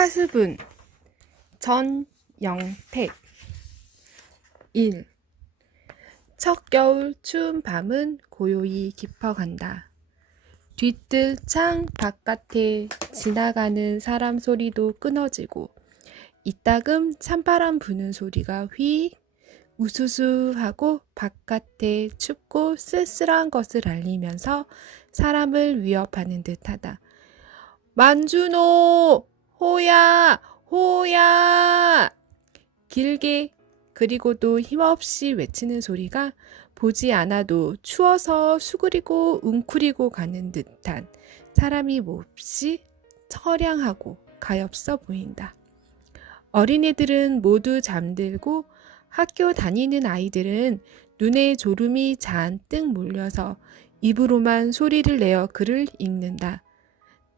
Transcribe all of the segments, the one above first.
화수분 전영택 1. 첫 겨울 추운 밤은 고요히 깊어간다. 뒤뜰 창 바깥에 지나가는 사람 소리도 끊어지고 이따금 찬바람 부는 소리가 휙 우수수 하고 바깥에 춥고 쓸쓸한 것을 알리면서 사람을 위협하는 듯하다. 만준호! 호야! 호야! 길게 그리고도 힘없이 외치는 소리가 보지 않아도 추워서 수그리고 웅크리고 가는 듯한 사람이 몹시 처량하고 가엾어 보인다. 어린애들은 모두 잠들고 학교 다니는 아이들은 눈에 졸음이 잔뜩 몰려서 입으로만 소리를 내어 글을 읽는다.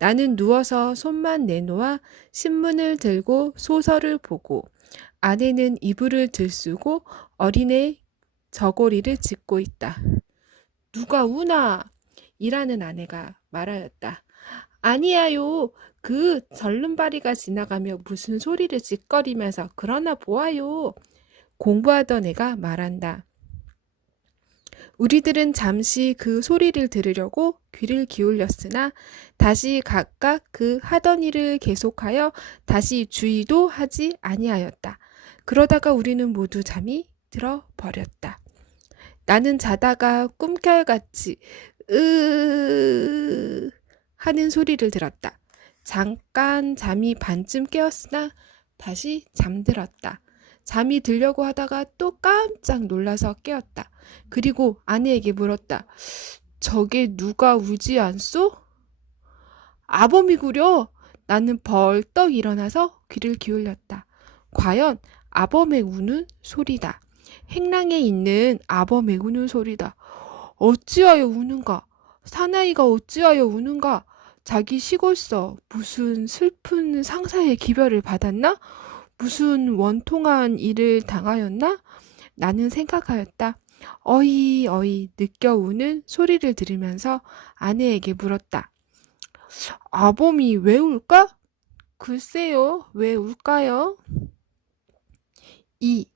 나는 누워서 손만 내놓아 신문을 들고 소설을 보고 아내는 이불을 들쓰고 어린애 저고리를 짚고 있다. 누가 우나? 이라는 아내가 말하였다. 아니야요. 그 절름발이가 지나가며 무슨 소리를 짓거리면서 그러나 보아요. 공부하던 애가 말한다. 우리들은 잠시 그 소리를 들으려고 귀를 기울였으나 다시 각각 그 하던 일을 계속하여 다시 주의도 하지 아니하였다. 그러다가 우리는 모두 잠이 들어버렸다. 나는 자다가 꿈결같이 으 하는 소리를 들었다. 잠깐 잠이 반쯤 깨었으나 다시 잠들었다. 잠이 들려고 하다가 또 깜짝 놀라서 깨었다. 그리고 아내에게 물었다. 저게 누가 울지 않소? 아범이구려. 나는 벌떡 일어나서 귀를 기울였다. 과연 아범의 우는 소리다. 행랑에 있는 아범의 우는 소리다. 어찌하여 우는가? 사나이가 어찌하여 우는가? 자기 시골서 무슨 슬픈 상사의 기별을 받았나? 무슨 원통한 일을 당하였나? 나는 생각하였다. 어이 어이 느껴 우는 소리를 들으면서 아내에게 물었다. 아범이 왜 울까? 글쎄요, 왜 울까요? 2.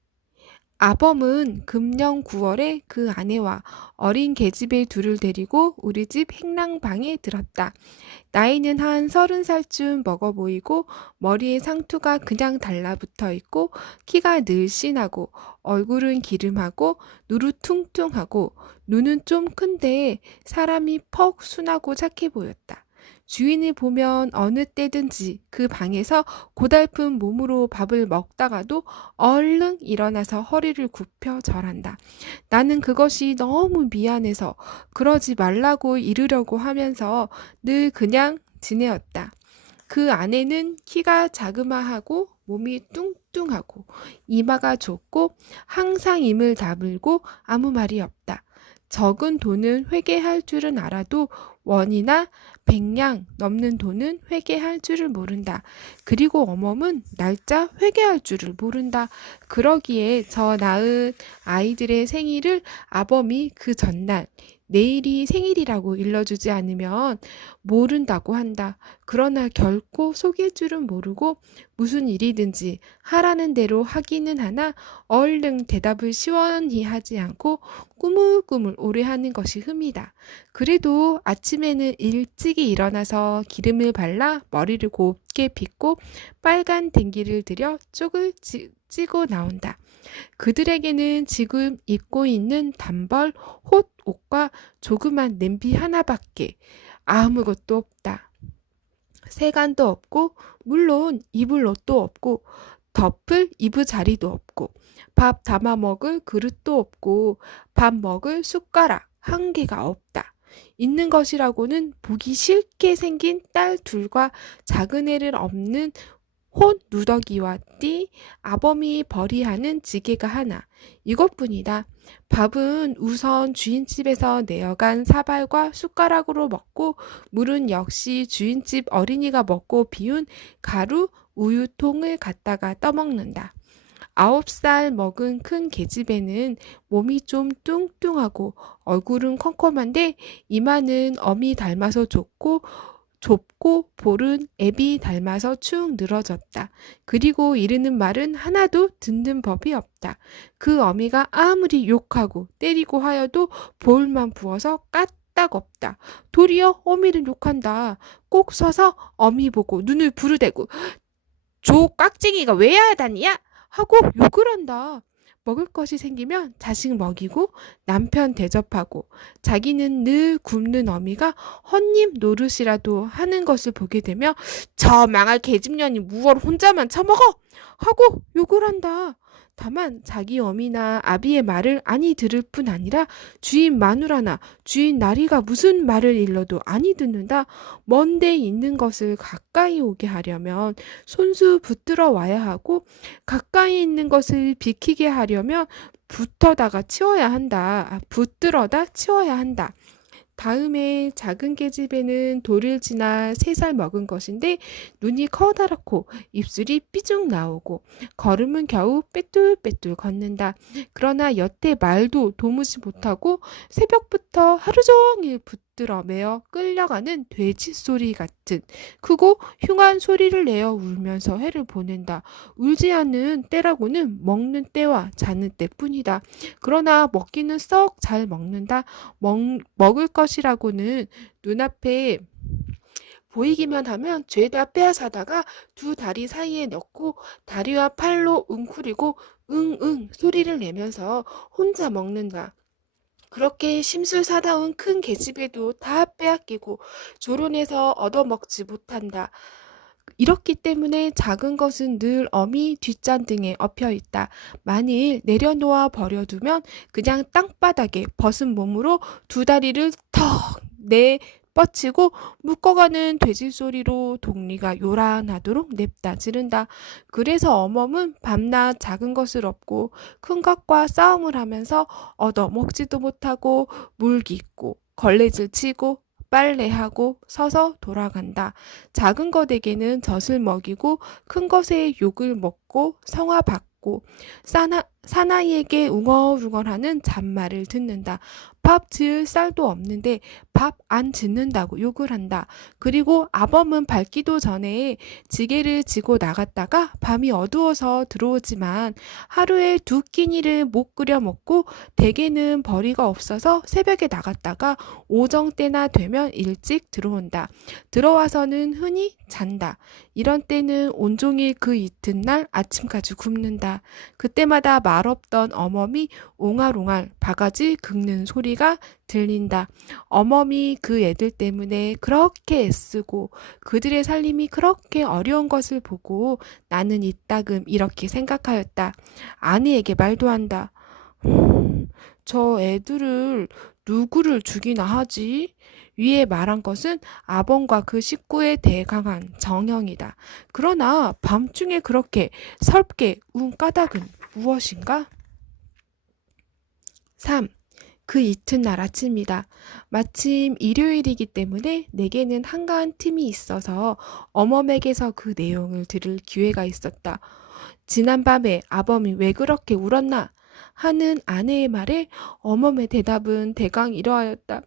아범은 금년 9월에 그 아내와 어린 계집애 둘을 데리고 우리 집 행랑방에 들었다. 나이는 한 30살쯤 먹어 보이고 머리에 상투가 그냥 달라붙어 있고 키가 늘씬하고 얼굴은 기름하고 누루퉁퉁하고 눈은 좀 큰데 사람이 퍽 순하고 착해 보였다. 주인을 보면 어느 때든지 그 방에서 고달픈 몸으로 밥을 먹다가도 얼른 일어나서 허리를 굽혀 절한다. 나는 그것이 너무 미안해서 그러지 말라고 이르려고 하면서 늘 그냥 지내었다. 그 아내는 키가 자그마하고 몸이 뚱뚱하고 이마가 좁고 항상 입을 다물고 아무 말이 없다. 적은 돈은 회개할 줄은 알아도 원이나 100냥 넘는 돈은 회개할 줄을 모른다. 그리고 어멈은 날짜 회개할 줄을 모른다. 그러기에 저 낳은 아이들의 생일을 아범이 그 전날 내일이 생일이라고 일러주지 않으면 모른다고 한다. 그러나 결코 속일 줄은 모르고 무슨 일이든지 하라는 대로 하기는 하나 얼른 대답을 시원히 하지 않고 꾸물꾸물 오래 하는 것이 흠이다. 그래도 아침에는 일찍이 일어나서 기름을 발라 머리를 곱게 빗고 빨간 댕기를 들여 쪽을 찌고 나온다. 그들에게는 지금 입고 있는 단벌 홑 옷과 조그만 냄비 하나밖에 아무것도 없다. 세간도 없고 물론 입을 옷도 없고 덮을 이부 자리도 없고 밥 담아 먹을 그릇도 없고 밥 먹을 숟가락 한 개가 없다. 있는 것이라고는 보기 싫게 생긴 딸 둘과 작은 애를 없는 홑 누더기와 띠, 아범이 벌이하는 지게가 하나. 이것뿐이다. 밥은 우선 주인집에서 내어간 사발과 숟가락으로 먹고 물은 역시 주인집 어린이가 먹고 비운 가루, 우유통을 갖다가 떠먹는다. 9살 먹은 큰 계집애는 몸이 좀 뚱뚱하고 얼굴은 컴컴한데 이마는 어미 닮아서 좋고 좁고 볼은 애비 닮아서 축 늘어졌다. 그리고 이르는 말은 하나도 듣는 법이 없다. 그 어미가 아무리 욕하고 때리고 하여도 볼만 부어서 까딱 없다. 도리어 어미를 욕한다. 꼭 서서 어미 보고 눈을 부르대고 조 깍쟁이가 왜 야단이야? 하고 욕을 한다. 먹을 것이 생기면 자식 먹이고 남편 대접하고 자기는 늘 굶는 어미가 헛님 노릇이라도 하는 것을 보게 되면 저 망할 계집년이 무얼 혼자만 처먹어? 하고 욕을 한다. 다만 자기 어미나 아비의 말을 아니 들을 뿐 아니라 주인 마누라나 주인 나리가 무슨 말을 일러도 아니 듣는다. 먼데 있는 것을 가까이 오게 하려면 손수 붙들어 와야 하고 가까이 있는 것을 비키게 하려면 붙어다가 치워야 한다. 붙들어다 치워야 한다. 다음에 작은 계집애는 돌을 지나 3살 먹은 것인데 눈이 커다랗고 입술이 삐죽 나오고 걸음은 겨우 빼뚤빼뚤 걷는다. 그러나 여태 말도 도무지 못하고 새벽부터 하루 종일 붙들어 매어 끌려가는 돼지 소리 같은 크고 흉한 소리를 내어 울면서 해를 보낸다. 울지 않는 때라고는 먹는 때와 자는 때뿐이다. 그러나 먹기는 썩 잘 먹는다. 먹을 것이라고는 눈앞에 보이기만 하면 죄다 빼앗아다가 두 다리 사이에 넣고 다리와 팔로 웅크리고 응응 소리를 내면서 혼자 먹는다. 그렇게 심술사다운 큰 계집애도 다 빼앗기고 조론해서 얻어먹지 못한다. 이렇기 때문에 작은 것은 늘 어미 뒷잔등에 엎여 있다. 만일 내려놓아 버려두면 그냥 땅바닥에 벗은 몸으로 두 다리를 턱 뻗치고 묶어가는 돼지 소리로 동리가 요란하도록 냅다 지른다. 그래서 어멈은 밤낮 작은 것을 얻고 큰 것과 싸움을 하면서 얻어 먹지도 못하고 물깃고 걸레질 치고 빨래하고 서서 돌아간다. 작은 것에게는 젖을 먹이고 큰 것에 욕을 먹고 성화받고 사나이에게 웅얼웅얼하는 잔말을 듣는다. 밥 지을 쌀도 없는데 밥 안 짓는다고 욕을 한다. 그리고 아범은 밝기도 전에 지게를 지고 나갔다가 밤이 어두워서 들어오지만 하루에 2끼니를 못 끓여 먹고 대개는 벌이가 없어서 새벽에 나갔다가 오정 때나 되면 일찍 들어온다. 들어와서는 흔히 잔다. 이런 때는 온종일 그 이튿날 아침까지 굶는다. 그때마다 말없던 어멈이 옹알옹알 바가지 긁는 소리가 들린다. 어멈이 그 애들 때문에 그렇게 애쓰고 그들의 살림이 그렇게 어려운 것을 보고 나는 이따금 이렇게 생각하였다. 아내에게 말도 한다. 저 애들을 누구를 죽이나 하지? 위에 말한 것은 아범과 그 식구에 대강한 정형이다. 그러나 밤중에 그렇게 설게 운 까닭은 무엇인가? 3. 그 이튿날 아침이다. 마침 일요일이기 때문에 내게는 한가한 틈이 있어서 어멈에게서 그 내용을 들을 기회가 있었다. 지난밤에 아범이 왜 그렇게 울었나? 하는 아내의 말에 어멈의 대답은 대강 이러하였다.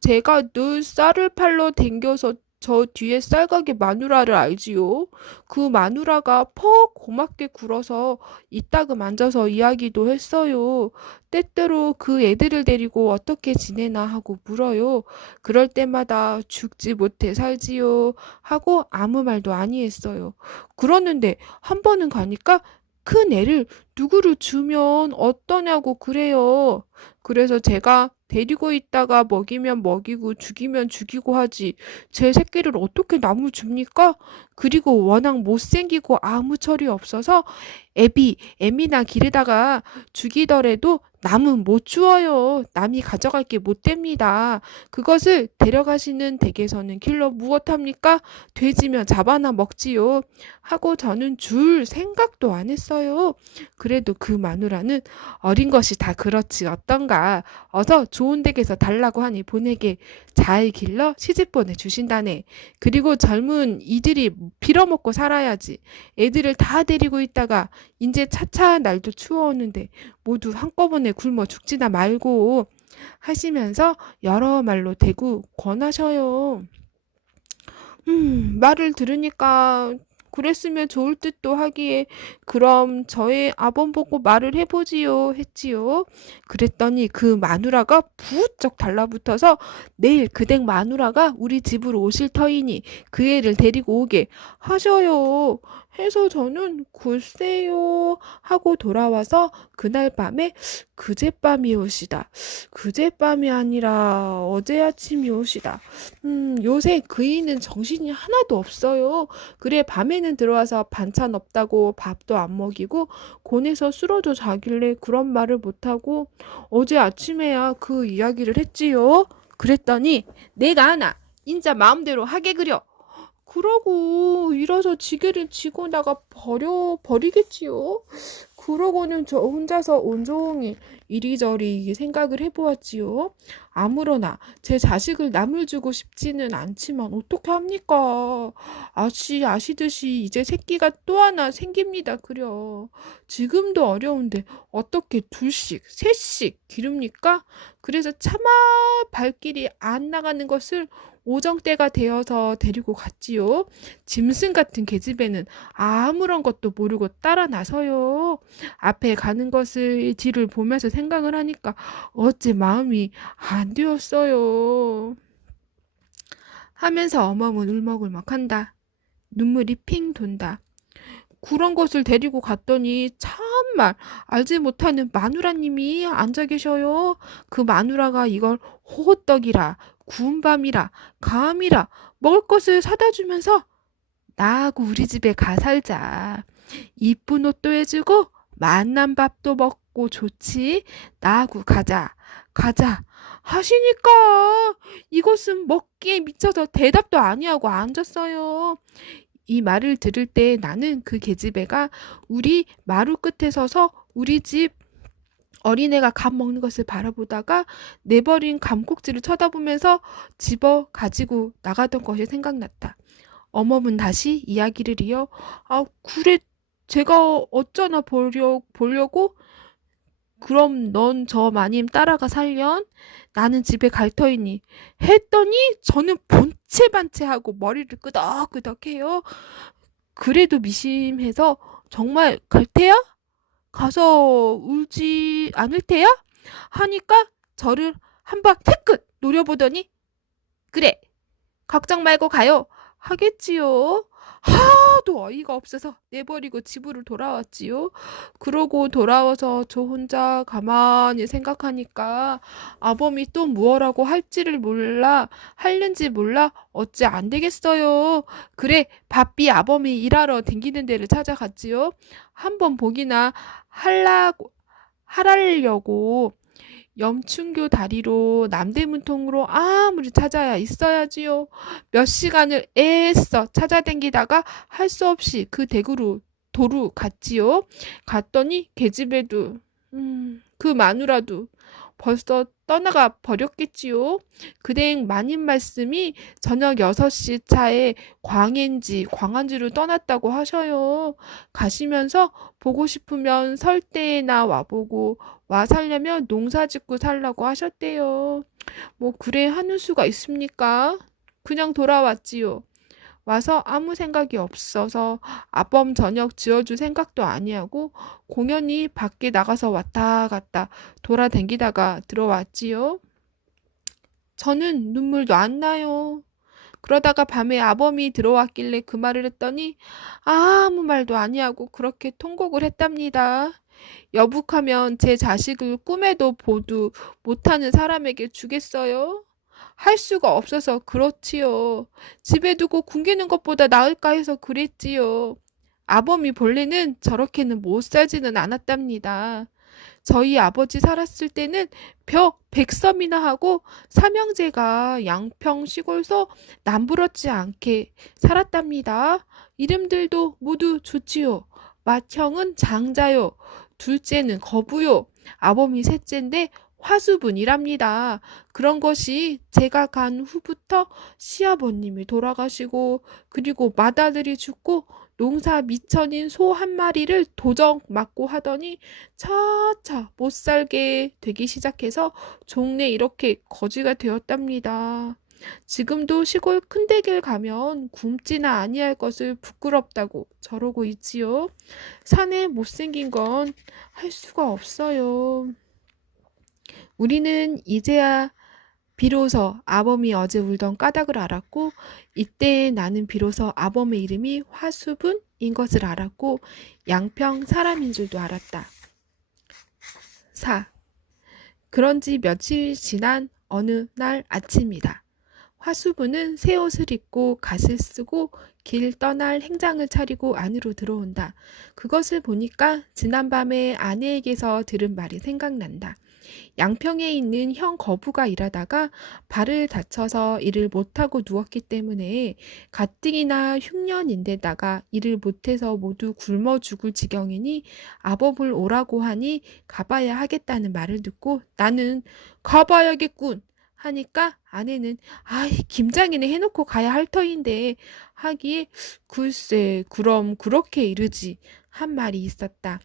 제가 늘 쌀을 팔러 댕겨서 저 뒤에 쌀가게 마누라를 알지요. 그 마누라가 퍽 고맙게 굴어서 이따금 앉아서 이야기도 했어요. 때때로 그 애들을 데리고 어떻게 지내나 하고 물어요. 그럴 때마다 죽지 못해 살지요 하고 아무 말도 아니했어요. 그러는데 한 번은 가니까 큰 애를 누구를 주면 어떠냐고 그래요. 그래서 제가 데리고 있다가 먹이면 먹이고 죽이면 죽이고 하지. 제 새끼를 어떻게 남을 줍니까? 그리고 워낙 못생기고 아무 철이 없어서 애미나 기르다가 죽이더라도 남은 못 주어요. 남이 가져갈 게 못 됩니다. 그것을 데려가시는 댁에서는 길러 무엇합니까? 돼지면 잡아나 먹지요. 하고 저는 줄 생각도 안 했어요. 그래도 그 마누라는 어린 것이 다 그렇지 어떤가. 어서 좋은 댁에서 달라고 하니 보내게 잘 길러 시집 보내주신다네. 그리고 젊은 이들이 빌어먹고 살아야지. 애들을 다 데리고 있다가 이제 차차 날도 추워오는데 모두 한꺼번에 굶어 죽지나 말고 하시면서 여러 말로 대구 권하셔요. 말을 들으니까 그랬으면 좋을 듯도 하기에 그럼 저의 아범 보고 말을 해보지요 했지요. 그랬더니 그 마누라가 부쩍 달라붙어서 내일 그댁 마누라가 우리 집으로 오실 터이니 그 애를 데리고 오게 하셔요. 해서 저는 글쎄요 하고 돌아와서 그날 밤에 그젯밤이오시다. 그젯밤이 아니라 어제 아침이오시다. 요새 그이는 정신이 하나도 없어요. 그래, 밤에는 들어와서 반찬 없다고 밥도 안 먹이고, 곤에서 쓰러져 자길래 그런 말을 못하고, 어제 아침에야 그 이야기를 했지요. 그랬더니, 내가 하나, 인자 마음대로 하게 그려. 그러고 일어서 지게를 지고 나가 버리겠지요. 그러고는 저 혼자서 온종일 이리저리 생각을 해보았지요. 아무러나 제 자식을 남을 주고 싶지는 않지만 어떻게 합니까? 아시듯이 이제 새끼가 또 하나 생깁니다. 그려. 지금도 어려운데 어떻게 둘씩, 셋씩 기릅니까? 그래서 차마 발길이 안 나가는 것을 오정때가 되어서 데리고 갔지요. 짐승 같은 계집애는 아무런 것도 모르고 따라 나서요. 앞에 가는 것을 뒤를 보면서 생각을 하니까 어찌 마음이 안 되었어요. 하면서 어멈은 울먹울먹한다. 눈물이 핑 돈다. 그런 것을 데리고 갔더니 참말 알지 못하는 마누라님이 앉아 계셔요. 그 마누라가 이걸 호떡이라 구운 밤이라 감이라 먹을 것을 사다 주면서 나하고 우리 집에 가 살자. 이쁜 옷도 해주고 맛난 밥도 먹고 좋지. 나하고 가자. 가자. 하시니까 이것은 먹기에 미쳐서 대답도 아니하고 앉았어요. 이 말을 들을 때 나는 그 계집애가 우리 마루 끝에 서서 우리 집 어린애가 감 먹는 것을 바라보다가 내버린 감꼭지를 쳐다보면서 집어 가지고 나가던 것이 생각났다. 어멈은 다시 이야기를 이어 그래 제가 어쩌나 보려고 그럼 넌 저 마님 따라가 살련? 나는 집에 갈 터이니 했더니 저는 본체반체하고 머리를 끄덕끄덕해요. 그래도 미심해서 정말 갈 테야? 가서 울지 않을 테야? 하니까 저를 한 방 태끗 노려보더니 그래 걱정 말고 가요 하겠지요. 하도 어이가 없어서 내버리고 집으로 돌아왔지요. 그러고 돌아와서 저 혼자 가만히 생각하니까 아범이 또 무엇라고 할는지 몰라 어찌 안 되겠어요. 그래 바삐 아범이 일하러 댕기는 데를 찾아갔지요. 한번 보기나 하라려고 염춘교 다리로 남대문통으로 아무리 찾아야 있어야지요. 몇 시간을 애써 찾아댕기다가 할 수 없이 그 댁으로 도루 갔지요. 갔더니 계집애도 그 마누라도 벌써 떠나가 버렸겠지요. 그댁 마님 말씀이 저녁 6시 차에 광안지로 떠났다고 하셔요. 가시면서 보고 싶으면 설 때나 와보고 와 살려면 농사 짓고 살라고 하셨대요. 뭐 그래 하는 수가 있습니까? 그냥 돌아왔지요. 와서 아무 생각이 없어서 아범 저녁 지어줄 생각도 아니하고 공연히 밖에 나가서 왔다 갔다 돌아댕기다가 들어왔지요. 저는 눈물도 안 나요. 그러다가 밤에 아범이 들어왔길래 그 말을 했더니 아무 말도 아니하고 그렇게 통곡을 했답니다. 여북하면 제 자식을 꿈에도 보도 못하는 사람에게 주겠어요? 할 수가 없어서 그렇지요. 집에 두고 굶기는 것보다 나을까 해서 그랬지요. 아범이 본래는 저렇게는 못 살지는 않았답니다. 저희 아버지 살았을 때는 벽 100섬이나 하고 삼형제가 양평 시골서 남부럽지 않게 살았답니다. 이름들도 모두 좋지요. 맏형은 장자요. 둘째는 거부요. 아범이 셋째인데 화수분이랍니다. 그런 것이 제가 간 후부터 시아버님이 돌아가시고 그리고 맏아들이 죽고 농사 미천인 소 한 마리를 도적 맞고 하더니 차차 못살게 되기 시작해서 종래 이렇게 거지가 되었답니다. 지금도 시골 큰데길 가면 굶지나 아니할 것을 부끄럽다고 저러고 있지요. 산에 못생긴 건 할 수가 없어요. 우리는 이제야 비로소 아범이 어제 울던 까닭을 알았고, 이때 나는 비로소 아범의 이름이 화수분인 것을 알았고, 양평 사람인 줄도 알았다. 4. 그런지 며칠 지난 어느 날 아침이다. 화수분은 새 옷을 입고 갓을 쓰고 길 떠날 행장을 차리고 안으로 들어온다. 그것을 보니까 지난밤에 아내에게서 들은 말이 생각난다. 양평에 있는 형 거부가 일하다가 발을 다쳐서 일을 못하고 누웠기 때문에 가뜩이나 흉년인데다가 일을 못해서 모두 굶어 죽을 지경이니 아범을 오라고 하니 가봐야 하겠다는 말을 듣고 나는 가봐야겠군 하니까 아내는 아이 김장이네 해놓고 가야 할 터인데 하기에 글쎄 그럼 그렇게 이르지 한 말이 있었다.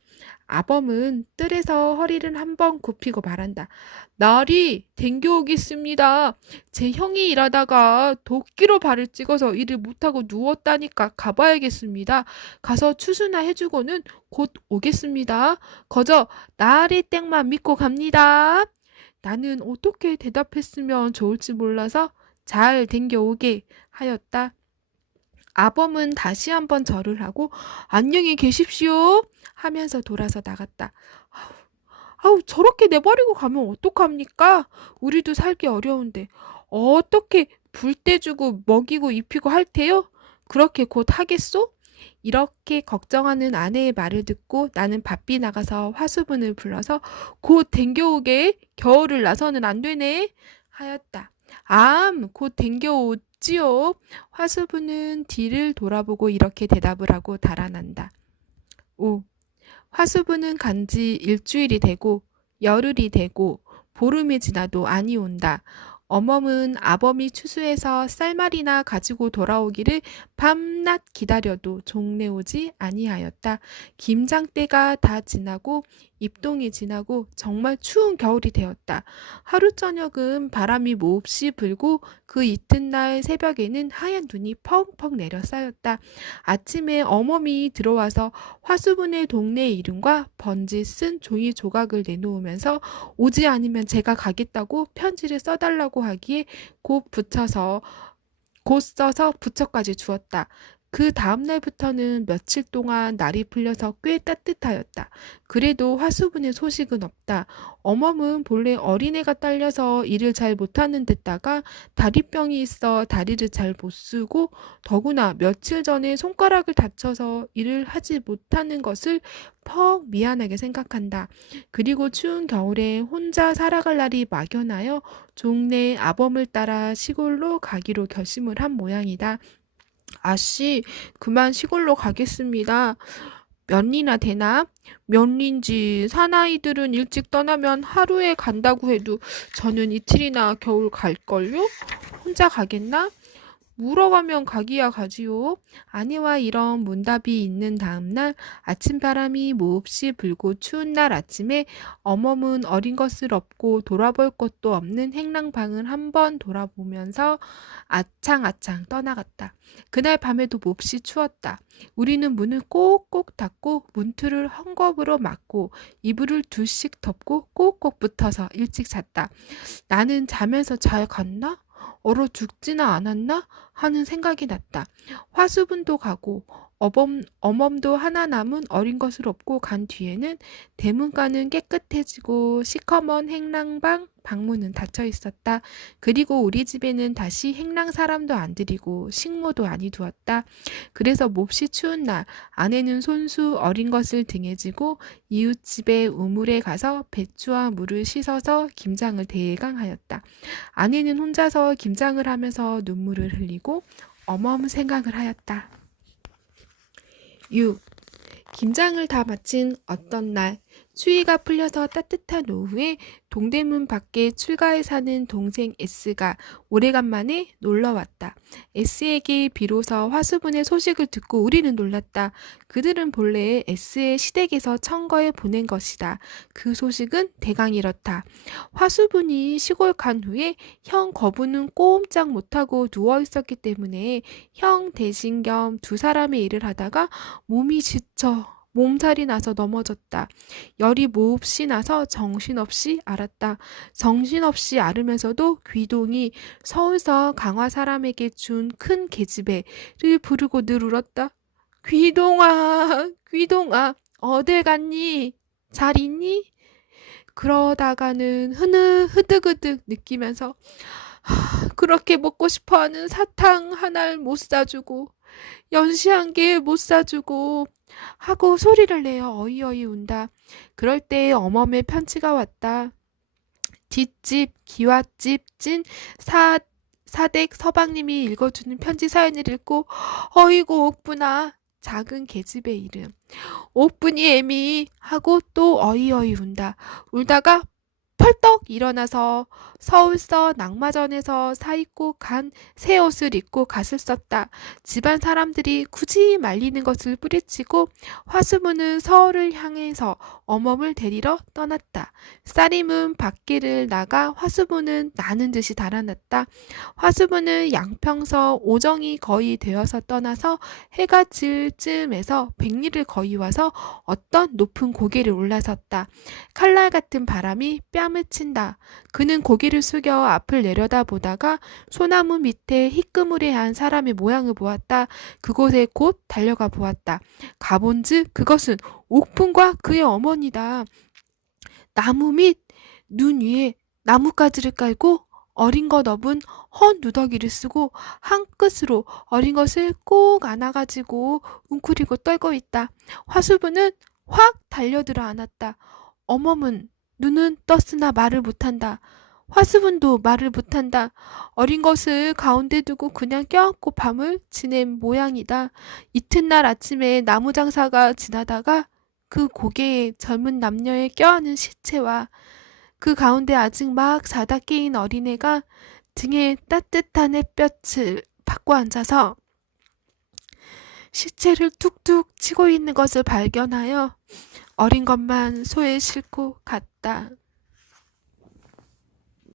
아범은 뜰에서 허리를 한번 굽히고 말한다. 날이 댕겨오겠습니다. 제 형이 일하다가 도끼로 발을 찍어서 일을 못하고 누웠다니까 가봐야겠습니다. 가서 추수나 해주고는 곧 오겠습니다. 거저 날이 땡만 믿고 갑니다. 나는 어떻게 대답했으면 좋을지 몰라서 잘 댕겨오게 하였다. 아범은 다시 한번 절을 하고 안녕히 계십시오 하면서 돌아서 나갔다. 아우, 저렇게 내버리고 가면 어떡합니까? 우리도 살기 어려운데 어떻게 불 떼주고 먹이고 입히고 할 테요? 그렇게 곧 하겠소? 이렇게 걱정하는 아내의 말을 듣고 나는 바삐 나가서 화수분을 불러서 곧 댕겨오게 겨울을 나서는 안 되네 하였다. 곧 댕겨오지요. 화수분은 뒤를 돌아보고 이렇게 대답을 하고 달아난다. 5. 화수분은 간지 일주일이 되고 열흘이 되고 보름이 지나도 아니 온다. 어멈은 아범이 추수해서 쌀말이나 가지고 돌아오기를 밤낮 기다려도 종래 오지 아니하였다. 김장 때가 다 지나고 입동이 지나고 정말 추운 겨울이 되었다. 하루 저녁은 바람이 몹시 불고 그 이튿날 새벽에는 하얀 눈이 펑펑 내려 쌓였다. 아침에 어멈이 들어와서 화수분의 동네 이름과 번지 쓴 종이 조각을 내놓으면서 오지 않으면 제가 가겠다고 편지를 써달라고 하기에 곧 써서 부처까지 주었다. 그 다음 날부터는 며칠 동안 날이 풀려서 꽤 따뜻하였다. 그래도 화수분의 소식은 없다. 어멈은 본래 어린애가 딸려서 일을 잘 못하는 데다가 다리병이 있어 다리를 잘 못 쓰고 더구나 며칠 전에 손가락을 다쳐서 일을 하지 못하는 것을 퍽 미안하게 생각한다. 그리고 추운 겨울에 혼자 살아갈 날이 막연하여 종래 아범을 따라 시골로 가기로 결심을 한 모양이다. 아씨, 그만 시골로 가겠습니다. 몇 리나 되나? 몇 리인지 사나이들은 일찍 떠나면 하루에 간다고 해도 저는 이틀이나 겨울 갈걸요? 혼자 가겠나? 물어가면 가기야 가지요. 아내와 이런 문답이 있는 다음날 아침바람이 몹시 불고 추운 날 아침에 어멈은 어린 것을 업고 돌아볼 것도 없는 행랑방을 한번 돌아보면서 아창아창 떠나갔다. 그날 밤에도 몹시 추웠다. 우리는 문을 꼭꼭 닫고 문틀을 헝겊으로 막고 이불을 둘씩 덮고 꼭꼭 붙어서 일찍 잤다. 나는 자면서 잘 갔나? 얼어 죽지나 않았나? 하는 생각이 났다. 화수분도 가고 어멈도 하나 남은 어린 것을 업고 간 뒤에는 대문가는 깨끗해지고 시커먼 행랑방 방문은 닫혀 있었다. 그리고 우리 집에는 다시 행랑 사람도 안 들이고 식모도 아니 두었다. 그래서 몹시 추운 날 아내는 손수 어린 것을 등에 지고 이웃집의 우물에 가서 배추와 물을 씻어서 김장을 대강하였다. 아내는 혼자서 김장을 하면서 눈물을 흘리고 어마어마한 생각을 하였다. 6. 김장을 다 마친 어떤 날 추위가 풀려서 따뜻한 오후에 동대문 밖에 출가해 사는 동생 S가 오래간만에 놀러 왔다. S에게 비로소 화수분의 소식을 듣고 우리는 놀랐다. 그들은 본래 S의 시댁에서 청거에 보낸 것이다. 그 소식은 대강 이렇다. 화수분이 시골 간 후에 형 거부는 꼼짝 못하고 누워 있었기 때문에 형 대신 겸 두 사람의 일을 하다가 몸이 지쳐 몸살이 나서 넘어졌다. 열이 몹시 나서 정신없이 앓았다. 정신없이 앓으면서도 귀동이 서울서 강화 사람에게 준 큰 계집애를 부르고 늘 울었다. 귀동아, 귀동아, 어딜 갔니? 잘 있니? 그러다가는 흐득흐득 느끼면서 그렇게 먹고 싶어하는 사탕 하나를 못 사주고 연시한 게 못 사주고 하고 소리를 내어 어이어이 운다. 그럴 때 어멈의 편지가 왔다. 뒷집 기와집 찐 사댁 서방님이 읽어주는 편지 사연을 읽고 어이구 옥분아 작은 계집의 이름 옥분이 애미 하고 또 어이어이 운다. 울다가 펄떡 일어나서 서울서 낙마전에서 사입고 간 새 옷을 입고 갓을 썼다. 집안 사람들이 굳이 말리는 것을 뿌리치고 화수분은 서울을 향해서 어멈을 데리러 떠났다. 쌀임은 밖길을 나가 화수분은 나는 듯이 달아났다. 화수분은 양평서 오정이 거의 되어서 떠나서 해가 질 즈음에서 백리를 거의 와서 어떤 높은 고개를 올라섰다. 칼날 같은 바람이 뺨을 친다. 그는 고개를 숙여 앞을 내려다보다가 소나무 밑에 희끄무레한 사람의 모양을 보았다. 그곳에 곧 달려가 보았다. 가본즉 그것은 옥분과 그의 어머니다. 나무 밑 눈 위에 나뭇가지를 깔고 어린 것 업은 헌 누더기를 쓰고 한 끝으로 어린 것을 꼭 안아가지고 웅크리고 떨고 있다. 화수부는 확 달려들어 안았다. 어멈은 눈은 떴으나 말을 못한다. 화수분도 말을 못한다. 어린 것을 가운데 두고 그냥 껴안고 밤을 지낸 모양이다. 이튿날 아침에 나무 장사가 지나다가 그 고개에 젊은 남녀의 껴안은 시체와 그 가운데 아직 막 자다 깨인 어린애가 등에 따뜻한 햇볕을 받고 앉아서 시체를 툭툭 치고 있는 것을 발견하여 어린 것만 소에 싣고 갔다.